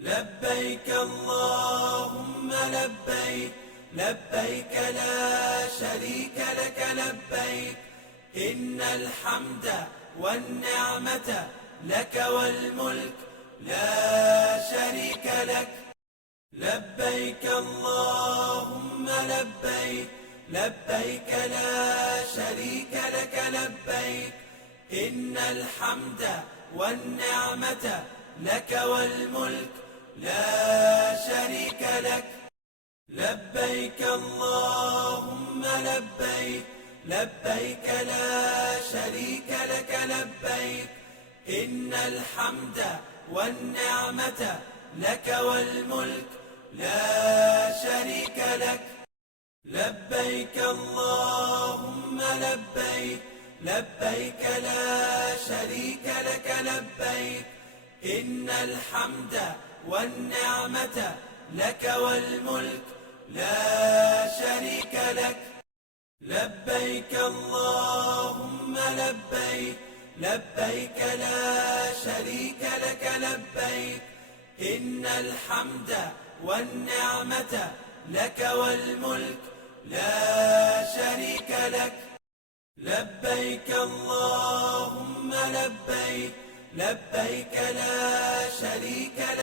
لبيك اللهم لبيك، لبيك لا شريك لك لبيك، إن الحمد والنعمة لك والملك لا شريك لك. لبيك اللهم لبيك، لبيك لا شريك لك لبيك، إن الحمد والنعمة لك والملك لا شريك لك. لبيك اللهم لبيك، لبيك لا شريك لك لبيك، إن الحمد والنعمة لك والملك لا شريك لك. لبيك اللهم لبيك، لبيك لا شريك لك لبيك، إن الحمد والنعمة لك والملك لا شريك لك. لبيك اللهم لبيك، لبيك لا شريك لك لبيك، إن الحمد والنعمة لك والملك لا شريك لك. لبيك اللهم لبيك، لبيك لا شريك لك